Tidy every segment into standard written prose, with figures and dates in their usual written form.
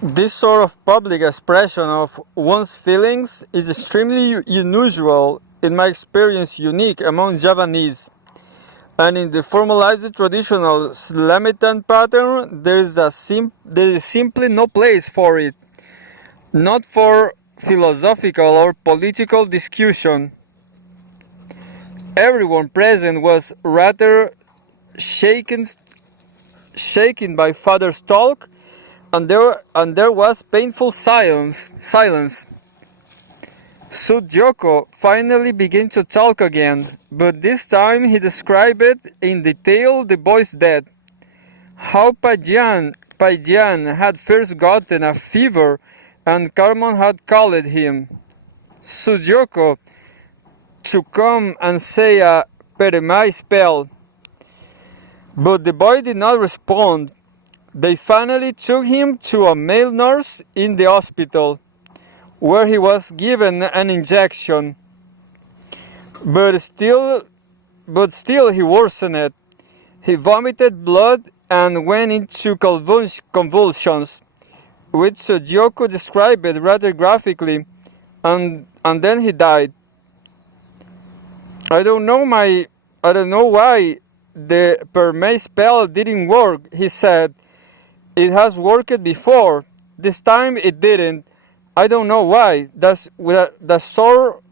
This sort of public expression of one's feelings is extremely unusual, in my experience unique among Javanese. And in the formalized traditional Slamitan pattern, there is simply no place for it, not for philosophical or political discussion. Everyone present was rather shaken by father's talk, and there was painful silence. Sudyoko finally began to talk again, but this time he described in detail the boy's death. How Paijian had first gotten a fever and Carmen had called him, Sudyoko, to come and say a Peremai spell. But the boy did not respond. They finally took him to a male nurse in the hospital, where he was given an injection. But still he worsened. He vomited blood and went into convulsions, which Sudyoko described rather graphically, and then he died. I don't know why the Permei spell didn't work, he said. It has worked before. This time it didn't. I don't know why. That sort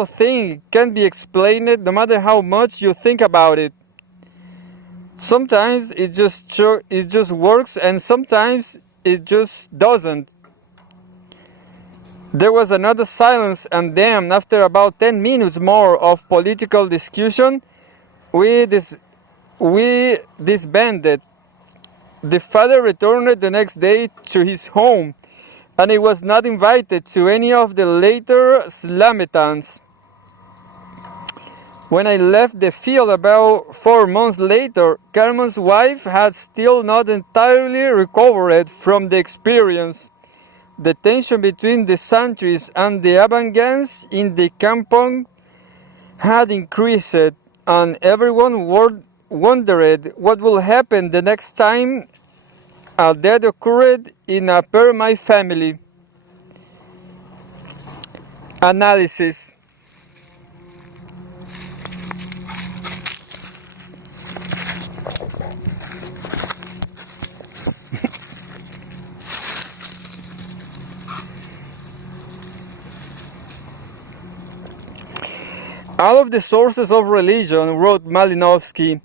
of thing can't be explained no matter how much you think about it. Sometimes it just works and sometimes it just doesn't. There was another silence, and then, after about 10 minutes more of political discussion, we disbanded. The father returned the next day to his home, and he was not invited to any of the later Slametans. When I left the field about 4 months later, Carmen's wife had still not entirely recovered from the experience. The tension between the sentries and the Abangans in the kampong had increased, and everyone wondered what would happen the next time a death occurred in a Permai family. Analysis. All of the sources of religion, wrote Malinowski,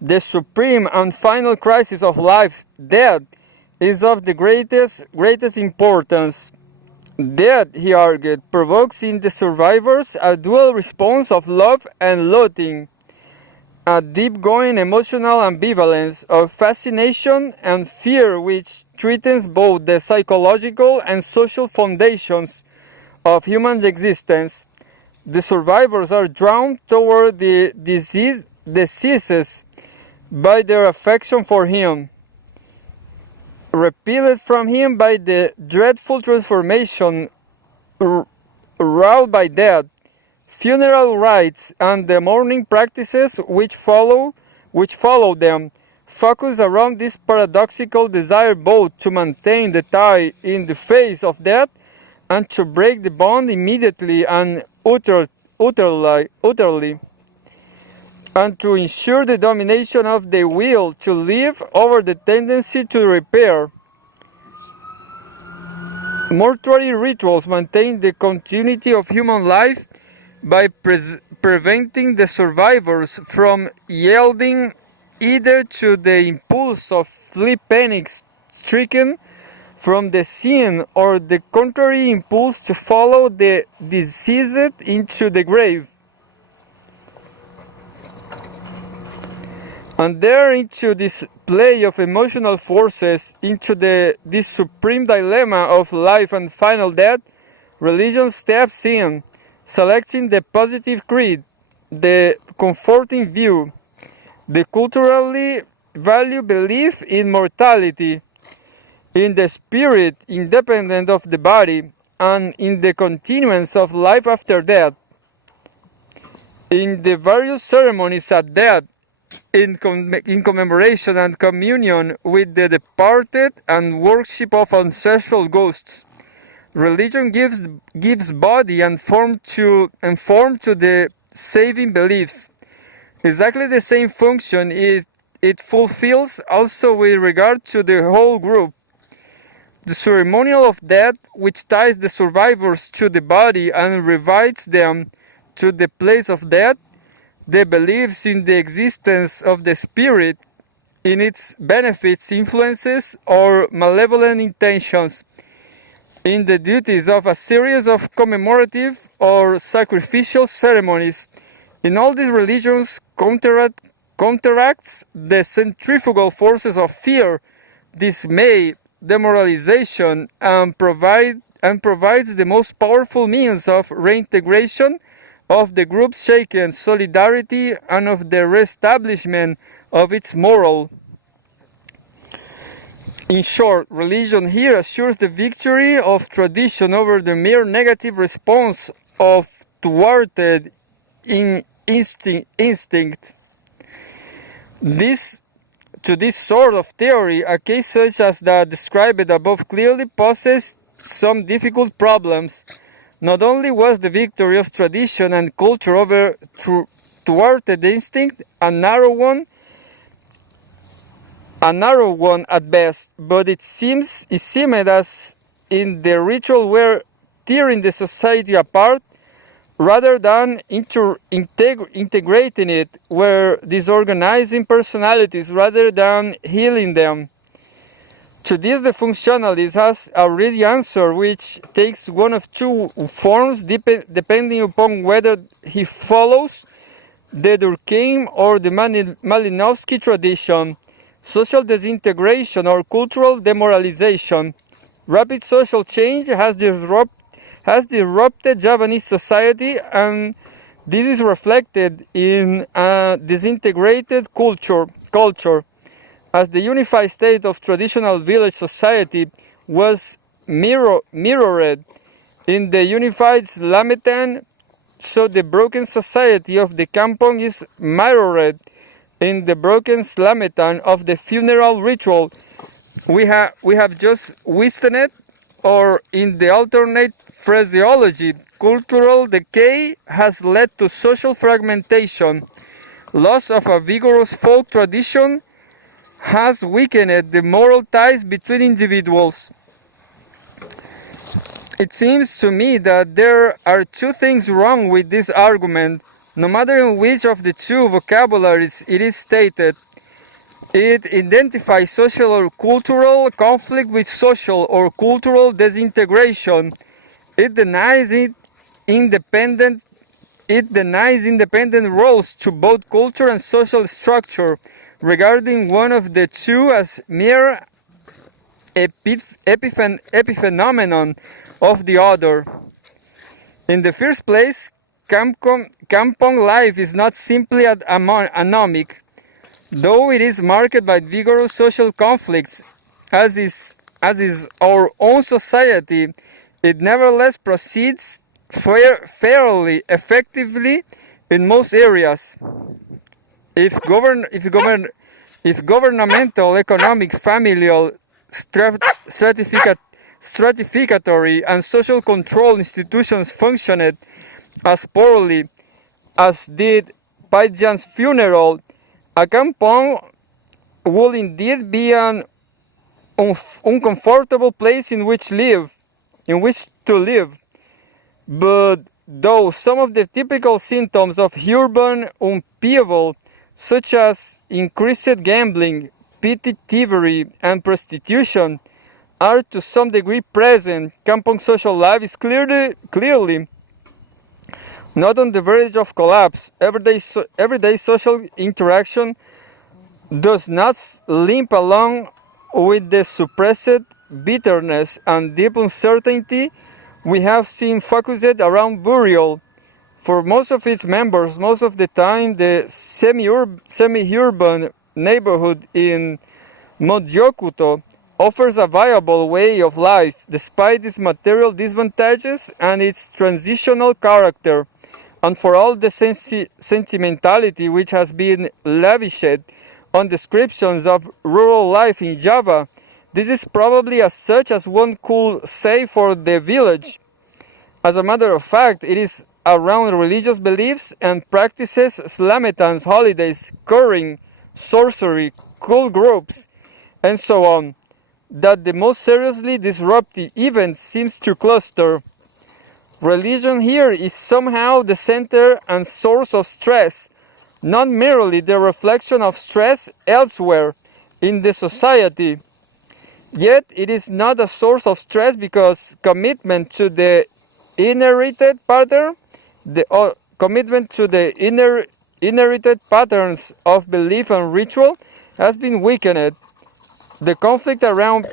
the supreme and final crisis of life, death, is of the greatest importance. Death, he argued, provokes in the survivors a dual response of love and loathing, a deep-going emotional ambivalence of fascination and fear which threatens both the psychological and social foundations of human existence. The survivors are drawn toward the deceased by their affection for him, repelled from him by the dreadful transformation wrought by death. Funeral rites and the mourning practices which follow them focus around this paradoxical desire both to maintain the tie in the face of death and to break the bond immediately and utterly, and to ensure the domination of the will to live over the tendency to repair. Mortuary rituals maintain the continuity of human life by preventing the survivors from yielding either to the impulse of flee panic-stricken from the scene or the contrary impulse to follow the deceased into the grave. And there, into this play of emotional forces, into this supreme dilemma of life and final death, religion steps in, selecting the positive creed, the comforting view, the culturally valued belief in mortality, in the spirit independent of the body, and in the continuance of life after death. In the various ceremonies at death, in commemoration and communion with the departed and worship of ancestral ghosts. Religion gives body and form to the saving beliefs. Exactly the same function it fulfills also with regard to the whole group. The ceremonial of death, which ties the survivors to the body and revives them to the place of death, the beliefs in the existence of the spirit, in its benefits, influences, or malevolent intentions, in the duties of a series of commemorative or sacrificial ceremonies. In all these religions counteracts the centrifugal forces of fear, dismay, demoralization, and provides the most powerful means of reintegration of the group's shaken solidarity and of the reestablishment of its moral. In short, religion here assures the victory of tradition over the mere negative response of thwarted instinct. To this sort of theory, a case such as that described above clearly poses some difficult problems. Not only was the victory of tradition and culture over thwarted instinct a narrow one at best, but it seemed as in the ritual were tearing the society apart rather than integrating it, were disorganizing personalities rather than healing them. To this, the functionalist has a ready answer, which takes one of two forms depending upon whether he follows the Durkheim or the Malinowski tradition: social disintegration or cultural demoralization. Rapid social change has disrupted Javanese society, and this is reflected in a disintegrated culture, as the unified state of traditional village society was mirrored in the unified Slametan, so the broken society of the kampong is mirrored in the broken Slametan of the funeral ritual. We have just witnessed, or in the alternate phraseology, cultural decay has led to social fragmentation. Loss of a vigorous folk tradition has weakened the moral ties between individuals. It seems to me that there are two things wrong with this argument, no matter in which of the two vocabularies it is stated. It identifies social or cultural conflict with social or cultural disintegration. It denies independent roles to both culture and social structure, regarding one of the two as mere epiphenomenon of the other. In the first place, kampong life is not simply anomic, though it is marked by vigorous social conflicts, as is our own society. It nevertheless proceeds fairly effectively in most areas. If governmental, economic, familial, stratificatory, and social control institutions functioned as poorly as did Paijan's funeral, a kampong would indeed be an uncomfortable place in which to live. But though some of the typical symptoms of urban upheaval, such as increased gambling, petty thievery, and prostitution, are to some degree present, kampong social life is clearly not on the verge of collapse. Everyday social interaction does not limp along with the suppressed bitterness and deep uncertainty we have seen focused around burial. For most of its members, most of the time, the semi-urban neighborhood in Modjokuto offers a viable way of life, despite its material disadvantages and its transitional character. and for all the sentimentality which has been lavished on descriptions of rural life in Java, this is probably as such as one could say for the village. As a matter of fact, it is around religious beliefs and practices, slametans, holidays, curing, sorcery, cult groups, and so on, that the most seriously disruptive event seems to cluster. Religion here is somehow the center and source of stress, not merely the reflection of stress elsewhere in the society. Yet it is not a source of stress because commitment to the inherited pattern, commitment to the inherited patterns of belief and ritual has been weakened. The conflict around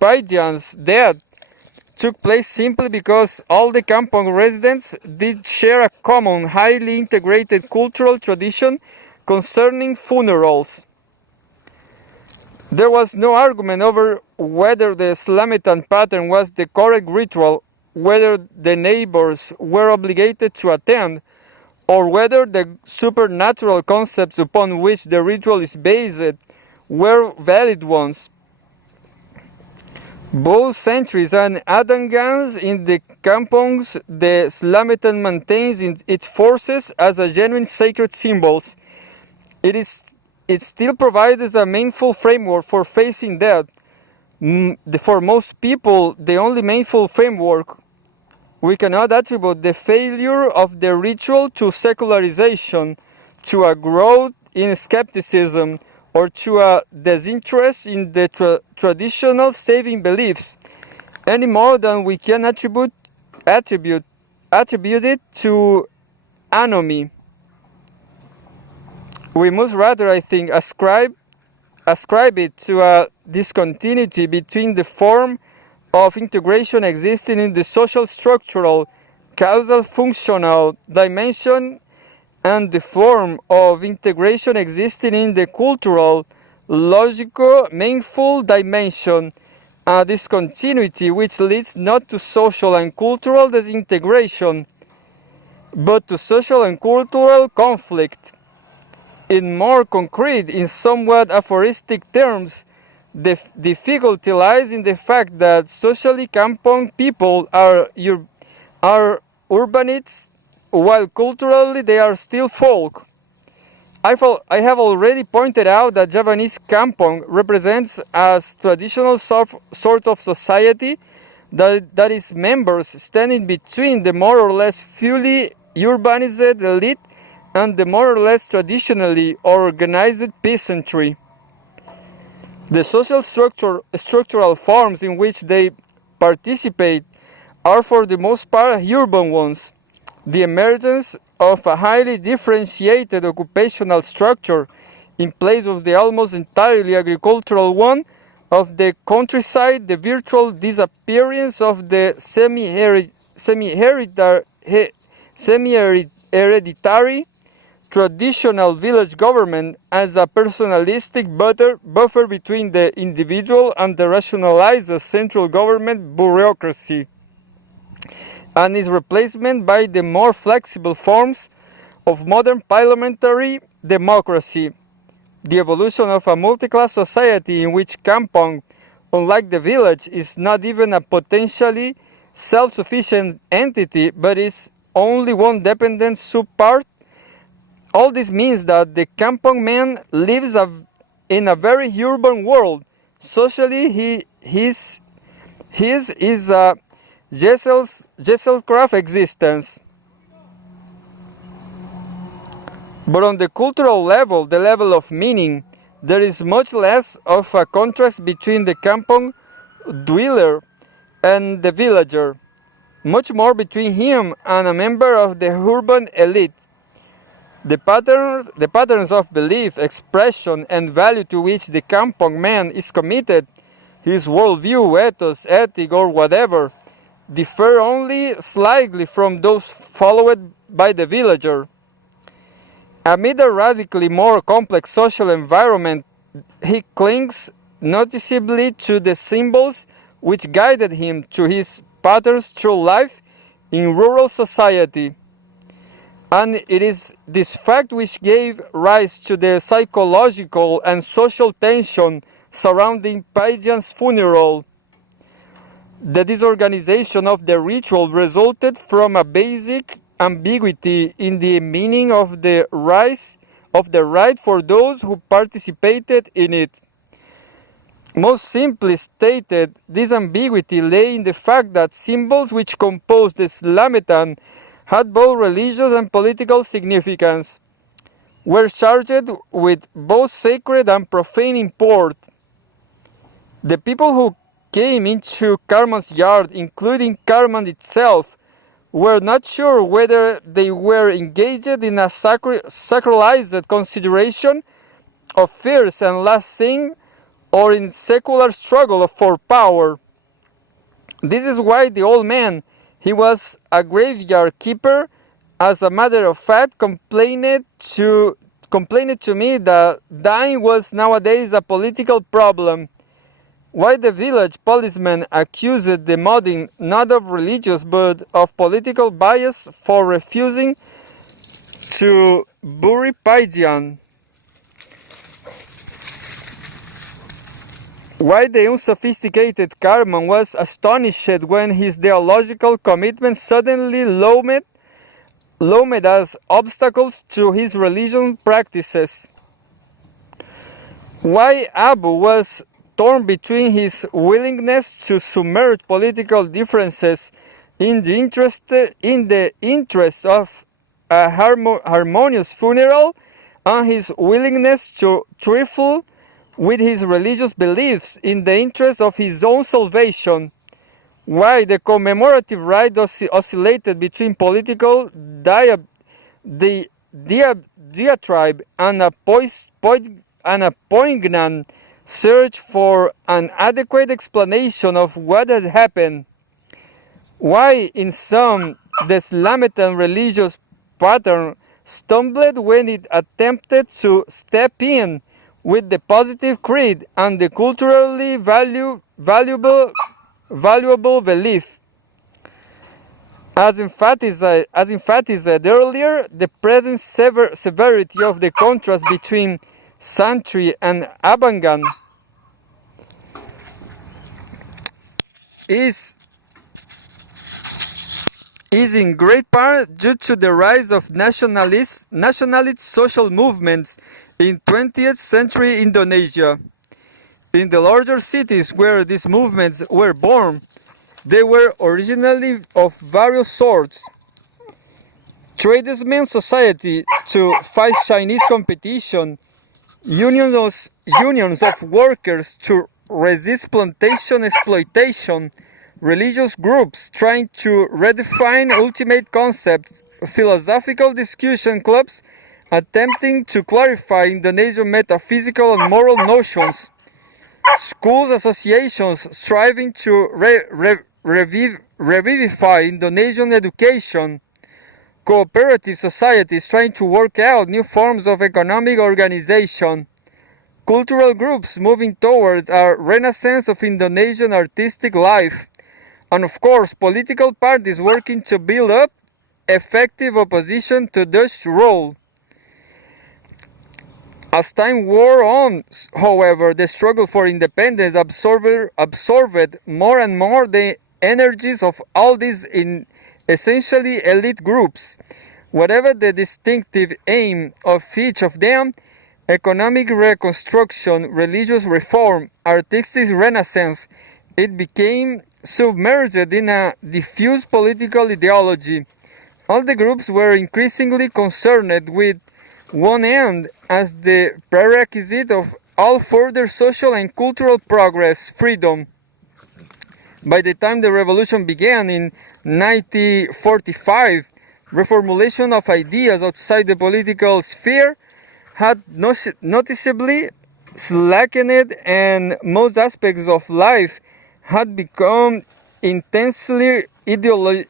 Paidian's death took place simply because all the Kampong residents did share a common, highly integrated cultural tradition concerning funerals. There was no argument over whether the Slametan pattern was the correct ritual, whether the neighbors were obligated to attend, or whether the supernatural concepts upon which the ritual is based were valid ones. Both centuries and Adangans in the kampongs, the Slametan maintains its forces as a genuine sacred symbols. It still provides a meaningful framework for facing death. For most people, the only meaningful framework. We cannot attribute the failure of the ritual to secularization, to a growth in skepticism, or to a disinterest in the traditional saving beliefs, any more than we can attribute it to anomie. We must rather, I think, ascribe it to a discontinuity between the form of integration existing in the social structural, causal functional dimension and the form of integration existing in the cultural, logical, meaningful dimension, a discontinuity which leads not to social and cultural disintegration, but to social and cultural conflict. In more concrete, in somewhat aphoristic terms, the difficulty lies in the fact that socially Kampong people are urbanites, while culturally they are still folk. I have already pointed out that Javanese Kampong represents as traditional sort of society that is members standing between the more or less fully urbanized elite and the more or less traditionally organized peasantry. The social structural forms in which they participate are for the most part urban ones. The emergence of a highly differentiated occupational structure in place of the almost entirely agricultural one of the countryside, the virtual disappearance of the semi-hereditary traditional village government as a personalistic buffer between the individual and the rationalized central government bureaucracy, and its replacement by the more flexible forms of modern parliamentary democracy. The evolution of a multi-class society in which Kampong, unlike the village, is not even a potentially self-sufficient entity, but is only one dependent subpart. All this means that the Kampong man lives in a very urban world. Socially, his is a Gesellschaft existence. But on the cultural level, the level of meaning, there is much less of a contrast between the Kampong dweller and the villager, much more between him and a member of the urban elite. The patterns of belief, expression, and value to which the Kampong man is committed, his worldview, ethos, ethic, or whatever, differ only slightly from those followed by the villager. Amid a radically more complex social environment, he clings noticeably to the symbols which guided him to his patterns through life in rural society. And it is this fact which gave rise to the psychological and social tension surrounding Paidian's funeral. The disorganization of the ritual resulted from a basic ambiguity in the meaning of the rite for those who participated in it. Most simply stated, this ambiguity lay in the fact that symbols which composed the Slametan had both religious and political significance, were charged with both sacred and profane import. The people who came into Karman's yard, including Karman itself, were not sure whether they were engaged in a sacralized consideration of first and last thing, or in secular struggle for power. This is why the old man, he was a graveyard keeper, as a matter of fact, complained to me that dying was nowadays a political problem. Why the village policeman accused the Modin not of religious but of political bias for refusing to bury Paidian? Why the unsophisticated Karman was astonished when his theological commitment suddenly loomed as obstacles to his religious practices? Why Abu was torn between his willingness to submerge political differences in the interest of a harmonious funeral and his willingness to trifle with his religious beliefs in the interest of his own salvation? Why the commemorative rite oscillated between political diatribe and a poignant search for an adequate explanation of what had happened? Why, in some, the Slametan religious pattern stumbled when it attempted to step in with the positive creed and the culturally valuable belief? As emphasized earlier, the present severity of the contrast between Santri and Abangan is in great part due to the rise of nationalist social movements in 20th century Indonesia. In the larger cities where these movements were born, they were originally of various sorts. Tradesmen's society to fight Chinese competition, unions of workers to resist plantation exploitation, religious groups trying to redefine ultimate concepts, philosophical discussion clubs attempting to clarify Indonesian metaphysical and moral notions, schools associations striving to revivify Indonesian education, cooperative societies trying to work out new forms of economic organization, cultural groups moving towards a renaissance of Indonesian artistic life, and of course political parties working to build up effective opposition to Dutch rule. As time wore on, however, the struggle for independence absorbed more and more the energies of all these essentially elite groups. Whatever the distinctive aim of each of them, economic reconstruction, religious reform, artistic renaissance, it became submerged in a diffuse political ideology. All the groups were increasingly concerned with one end as the prerequisite of all further social and cultural progress, freedom. By the time the revolution began in 1945, reformulation of ideas outside the political sphere had noticeably slackened, and most aspects of life had become intensely ideologized,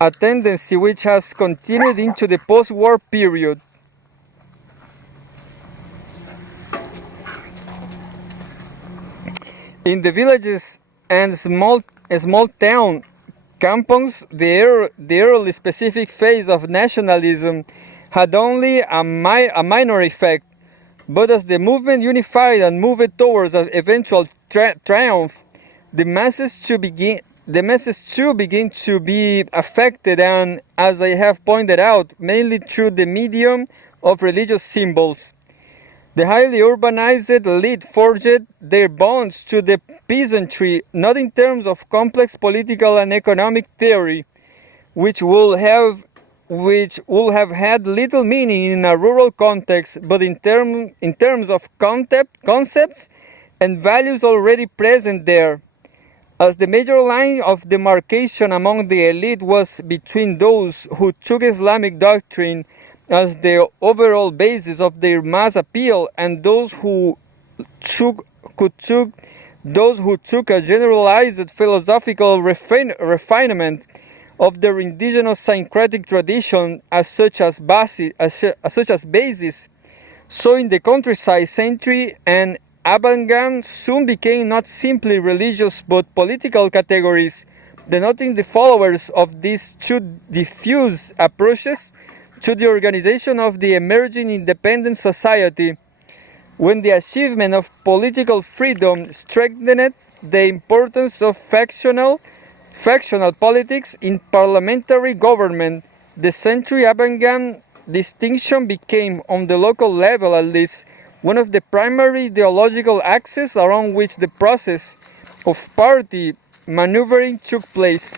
a tendency which has continued into the post-war period. In the villages and small town campongs, the early specific phase of nationalism had only a minor effect, but as the movement unified and moved towards an eventual triumph, the masses too begin to be affected, and, as I have pointed out, mainly through the medium of religious symbols. The highly urbanized elite forged their bonds to the peasantry not in terms of complex political and economic theory, which would have had little meaning in a rural context, but in terms of concepts and values already present there. As the major line of demarcation among the elite was between those who took Islamic doctrine as the overall basis of their mass appeal and those who took a generalized philosophical refinement of their indigenous syncretic tradition as such as basis. So in the countryside, century and avant-garde soon became not simply religious but political categories, denoting the followers of these two diffuse approaches to the organization of the emerging independent society. When the achievement of political freedom strengthened the importance of factional politics in parliamentary government, the century avant-garde distinction became, on the local level at least, one of the primary ideological axes around which the process of party maneuvering took place.